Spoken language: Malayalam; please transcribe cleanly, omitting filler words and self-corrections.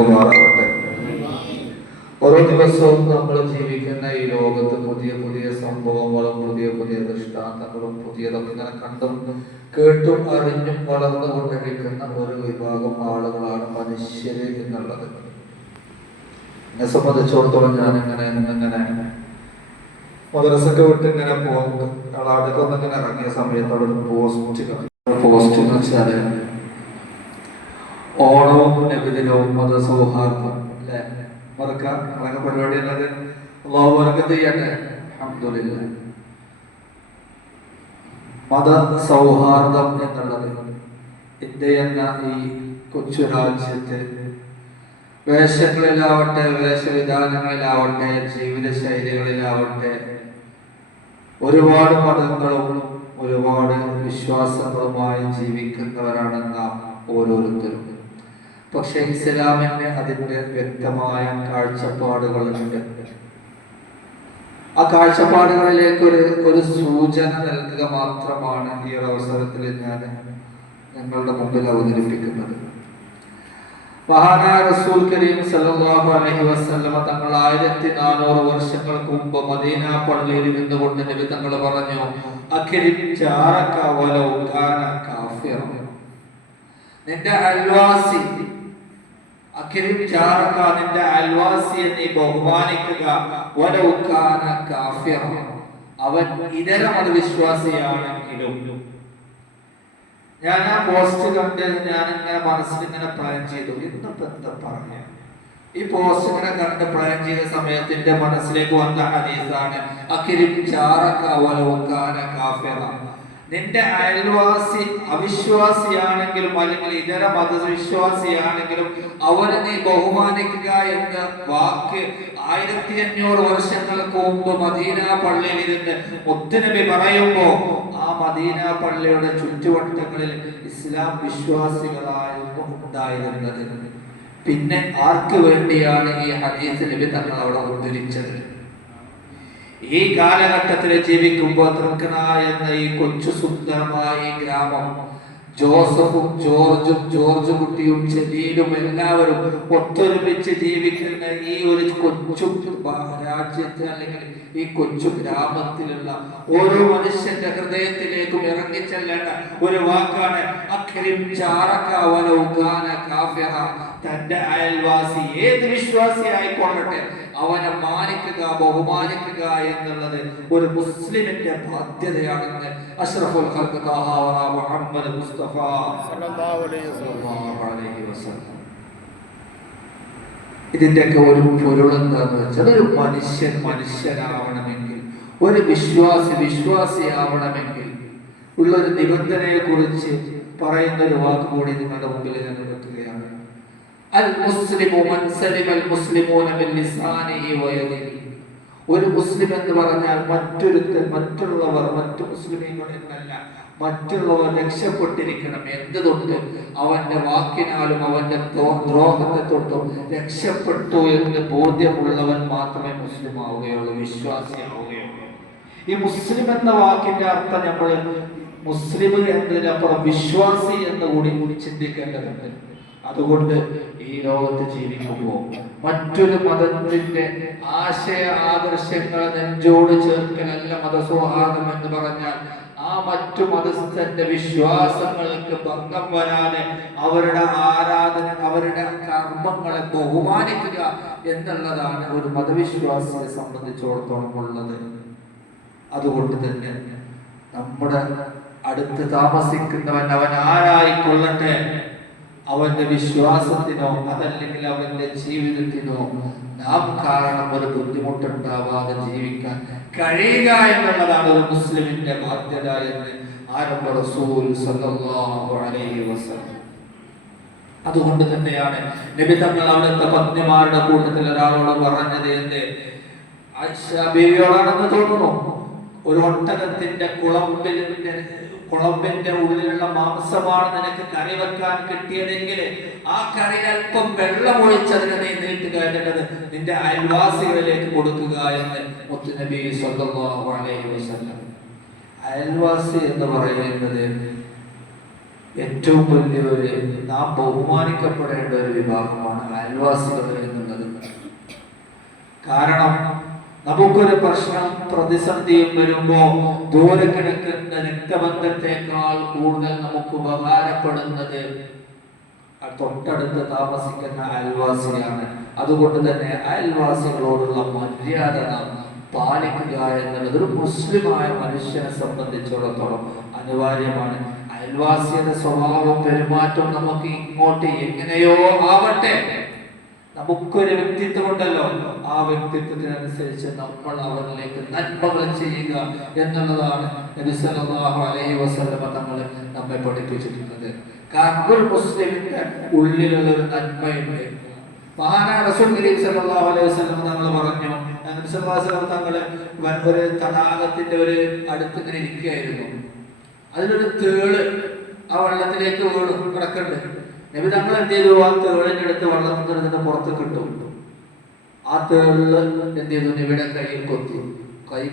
നൽകുമാറാവട്ടെ. ഓരോ ദിവസവും നമ്മൾ ജീവിക്കുന്ന ഈ ലോകത്ത് പുതിയ പുതിയ സംഭവങ്ങളും പുതിയ പുതിയ ദൃഷ്ടാന്തങ്ങളും പുതിയതൊക്കെ ഇങ്ങനെ കണ്ടും കേട്ടും അറിഞ്ഞും വളർന്നുകൊണ്ടിരിക്കുന്ന ഒരു വിഭാഗം ആളുകളാണ് മനുഷ്യര് എന്നുള്ളത്. എന്നെ സംബന്ധിച്ചിടത്തോളം ഞാൻ ഇങ്ങനെ മദ്രസൊക്കെ വിട്ട് ഇങ്ങനെ പോകും, കളാടൊക്കെ ഒന്നിങ്ങനെ ഇറങ്ങിയ സമയത്ത് അവിടെ പോസ്റ്റ് എന്ന് വെച്ചാല് ഓണവും നബിദിനവും മതസൗഹാർദ്ദം അല്ലെ മറക്കാം അതൊക്കെ പരിപാടി ഉള്ളത്. അല്ലാഹു ബർക്കത്ത് ചെയ്യട്ടെ. അൽഹംദുലില്ലാഹ്. മത സൗഹാർദ്ദം എന്നുള്ളത് ഇന്ത്യ എന്ന ഈ കൊച്ചു രാജ്യത്ത് വേഷങ്ങളിലാവട്ടെ, വേഷവിധാനങ്ങളിലാവട്ടെ, ജീവിത ശൈലികളിലാവട്ടെ ഒരുപാട് മതങ്ങളും ഒരുപാട് വിശ്വാസങ്ങളുമായി ജീവിക്കുന്നവരാണ് നാം ഓരോരുത്തരും. പക്ഷെ ഇസ്ലാമിന് അതിൻ്റെ വ്യക്തമായ കാഴ്ചപ്പാടുകളുണ്ട്. ആ കാഴ്ചപ്പാടുകളിലേക്ക് ഒരു സൂചന നൽകുക മാത്രമാണ് ഈ അവസരത്തിൽ ഞാൻ നിങ്ങളുടെ മുമ്പിൽ അവതരിപ്പിക്കുന്നത്. മഹാനായ റസൂൽ കരീം സല്ലല്ലാഹു അലൈഹി വസല്ലമ തങ്ങൾ 1400 വർഷങ്ങൾക്ക് മുമ്പ് മദീന പള്ളിയിൽ നിന്നുകൊണ്ട് നബി തങ്ങൾ പറഞ്ഞു, അക്രിം ജാറക വലൗ കാന കാഫിറ. നിന്റെ അയൽവാസി, അക്രിം ജാറക, നിന്റെ അയൽവാസിയെ നീ ബഹുമാനിക്കുക, വലൗ കാന കാഫിറ, അവൻ ഇതര മതവിശ്വാസിയാണെങ്കിലും. ഞാൻ ആ പോസ്റ്റ് കണ്ട് ഞാൻ ഇങ്ങനെ മനസ്സിലിങ്ങനെ പ്ലാൻ ചെയ്തു, ഇന്നിപ്പോ എന്താ പറയാ. ഈ പോസ്റ്റ് ഇങ്ങനെ കണ്ട് പ്ലാൻ ചെയ്ത സമയത്ത് എന്റെ മനസ്സിലേക്ക് വന്ന ഹദീസാണ് അക്രിം ജാറക വലൗ കാന കാഫിറ. നിന്റെ അയൽവാസി അവിശ്വാസിയാണെങ്കിലും അല്ലെങ്കിൽ ഇതര മതവിശ്വാസിയാണെങ്കിലും അവനെ നീ ബഹുമാനിക്കുക എന്ന വാക്ക് 1500 വർഷങ്ങൾക്ക് മുമ്പ് മദീന പള്ളിയിൽ ഇരുന്ന് മുത്തുനബി പറയുമ്പോ ആ മദീന പള്ളിയുടെ ചുറ്റുവട്ടങ്ങളിൽ ഇസ്ലാം വിശ്വാസികളായിരുന്നു ഉണ്ടായിരുന്നത്. പിന്നെ ആർക്ക് വേണ്ടിയാണ് ഈ ഹദീസ് നബി തങ്ങൾ അവിടെ ഉദ്ധരിച്ചത്? ഈ കാലഘട്ടത്തിൽ ജീവിക്കുമ്പോൾ തൃക്കണ എന്ന ഈ കൊച്ചു സുന്ദരമായ ഈ ഗ്രാമം, ജോസഫും ജോർജ് കുട്ടിയും ജലീലും എല്ലാവരും ഒത്തൊരുമിച്ച് ജീവിക്കുന്ന ഈ ഒരു കൊച്ചു രാജ്യത്ത് അല്ലെങ്കിൽ ഈ കൊച്ചു ഗ്രാമത്തിലുള്ള ഓരോ മനുഷ്യന്റെ ഹൃദയത്തിലേക്കും ഇറങ്ങിച്ചെല്ലേണ്ട ഒരു വാക്കാണ് അക്രിം ജാറക വലൗ കാന കാഫിറ. തന്റെ അയൽവാസി ഏത് വിശ്വാസി ആയിക്കൊള്ളട്ടെ അവനെ മാനിക്കുക, ബഹുമാനിക്കുക എന്നുള്ളത് ഒരു മുസ്ലിമിന്റെ ബാധ്യതയാണെന്ന് അഷ്റഫുൽ ഖൽഖ് മുഹമ്മദ് മുസ്തഫ സല്ലല്ലാഹു അലൈഹി വസല്ലം. ഇതിന്റെയൊക്കെ ഒരു പൊരുൾ എന്താന്ന് വെച്ചാൽ, ഒരു മനുഷ്യനാവണമെങ്കിൽ, ഒരു വിശ്വാസിയാവണമെങ്കിൽ ഉള്ളൊരു നിബന്ധനയെ കുറിച്ച് പറയുന്ന ഒരു വാക്ക് കൂടി നിങ്ങളുടെ മുമ്പിൽ ഞാൻ വെക്കുകയാണ്. ഒരു മുസ്ലിം എന്ന് പറഞ്ഞാൽ മറ്റുള്ളവർ മറ്റു മുസ്ലിമീങ്ങളല്ല, മറ്റുള്ളവർ രക്ഷപ്പെട്ടിരിക്കണം എന്നതുകൊണ്ട് അവന്റെ വാക്കിനാലും അവന്റെ ദ്രോഹത്തെ തൊട്ടും രക്ഷപ്പെട്ടു എന്ന് ബോധ്യമുള്ളവൻ മാത്രമേ മുസ്ലിം ആവുകയുള്ളൂ, വിശ്വാസിയാവുകയുള്ളൂ. ഈ മുസ്ലിം എന്ന വാക്കിന്റെ അർത്ഥം നമ്മൾ മുസ്ലിം എന്നതിനപ്പുറം വിശ്വാസി എന്ന് കൂടി ചിന്തിക്കേണ്ടതുണ്ട്. അതുകൊണ്ട് ഈ ലോകത്ത് ജീവിക്കുമ്പോൾ മറ്റൊരു മതത്തിന്റെ ആശയ ആദർശങ്ങൾ നെഞ്ചോട് ചേർക്കലല്ല മതസൗഹാർദ്ദം എന്ന് പറഞ്ഞാൽ, ആ മറ്റു മതസ്ഥന്റെ വിശ്വാസങ്ങൾക്ക് ഭംഗം വരാതെ അവരുടെ ആരാധന, അവരുടെ കർമ്മങ്ങളെ ബഹുമാനിക്കുക എന്നുള്ളതാണ് ഒരു മതവിശ്വാസിയെ സംബന്ധിച്ചിടത്തോളം ഉള്ളത്. അതുകൊണ്ട് തന്നെ നമ്മുടെ അടുത്ത് താമസിക്കുന്നവൻ അവൻ ആരായിക്കൊള്ളട്ടെ, അവന്റെ വിശ്വാസത്തിനോ അതല്ലെങ്കിൽ അവന്റെ ജീവിതത്തിനോ നാം കാരണം ഒരു ബുദ്ധിമുട്ടുണ്ടാവാതെ ജീവിക്കാൻ കഴിയുക എന്നുള്ളതാണ് ഒരു മുസ്ലിമിന്റെ ബാധ്യത എന്ന് ആരംഭ റസൂൽ സല്ലല്ലാഹു അലൈഹി വസല്ലം. അതുകൊണ്ട് തന്നെയാണ് നബി തങ്ങൾ അവിടുത്തെ പത്നിമാരുടെ കൂട്ടത്തിൽ ഒരാളോട് പറഞ്ഞത്, എന്റെ ആയിഷ ബീവിയോടാണെന്ന് തോന്നുന്നു, ഒരു ഒട്ടകത്തിന്റെ കുളമ്പിന്റെ ഉള്ളിലുള്ള മാംസമാണ് നിനക്ക് കറി വെക്കാൻ കിട്ടിയതെങ്കിൽ ആ കറി അല്പം വെള്ളം ഒഴിച്ചതിനെ നീ നീട്ടുക, എന്നുള്ളത് നിന്റെ അയൽവാസികളിലേക്ക് കൊടുക്കുക എന്ന് മുത്തുനബി സല്ലല്ലാഹു അലൈഹി വസല്ലം. അയൽവാസി എന്ന് പറയുന്നത് ഏറ്റവും വലിയൊരു നാം ബഹുമാനിക്കപ്പെടേണ്ട ഒരു വിഭാഗമാണ് അയൽവാസികൾ എന്നുള്ളത്. കാരണം നമുക്കൊരു പ്രശ്നം പ്രതിസന്ധിയും വരുമ്പോ ദൂരെ കിടക്കുന്ന രക്തബന്ധത്തെക്കാൾ കൂടുതൽ നമുക്ക് ഉപകാരപ്പെടുന്നത് തൊട്ടടുത്ത് താമസിക്കുന്ന അയൽവാസിയാണ്. അതുകൊണ്ട് തന്നെ അയൽവാസികളോടുള്ള മര്യാദ നാം പാലിക്കുക എന്നുള്ളത് ഒരു മുസ്ലിമായ മനുഷ്യനെ സംബന്ധിച്ചിടത്തോളം അനിവാര്യമാണ്. അയൽവാസിയുടെ സ്വഭാവം പെരുമാറ്റം നമുക്ക് ഇങ്ങോട്ട് എങ്ങനെയോ ആവട്ടെ, നമുക്കൊരു വ്യക്തിത്വം ഉണ്ടല്ലോ, ആ വ്യക്തിത്വത്തിനനുസരിച്ച് നമ്മൾ അവരിലേക്ക് നന്മകൾ ചെയ്യുക എന്നുള്ളതാണ് നബി സല്ലല്ലാഹു അലൈഹി വസല്ലം തങ്ങൾ നമ്മെ പഠിപ്പിച്ചിട്ടുള്ളത്. കാരണം ഒരു മുസ്ലിമിന്റെ ഉള്ളിലുള്ള ഒരു നന്മയുണ്ട്. മഹാനായ റസൂൽ കരീം സല്ലല്ലാഹു അലൈഹി വസല്ലം തങ്ങൾ പറഞ്ഞു, നബി സല്ലല്ലാഹു അലൈഹി വസല്ലം തങ്ങൾ ഒരു തടാകത്തിന്റെ ഒരു അടുത്തിങ്ങനെ ഇരിക്കുകയായിരുന്നു. അതിലൊരു തേള് ആ വെള്ളത്തിലേക്ക് വീണു കിടക്കുന്നുണ്ട്. നബി തങ്ങൾ എന്ത് ചെയ്തു? ആ തേളിന്റെ അടുത്ത് വെള്ളത്തിൽ നിന്ന് പുറത്ത് കിട്ടും. ആ തേളില് എന്ത് ചെയ്തു? നബിയുടെ കയ്യിൽ കൊത്തി. കൈ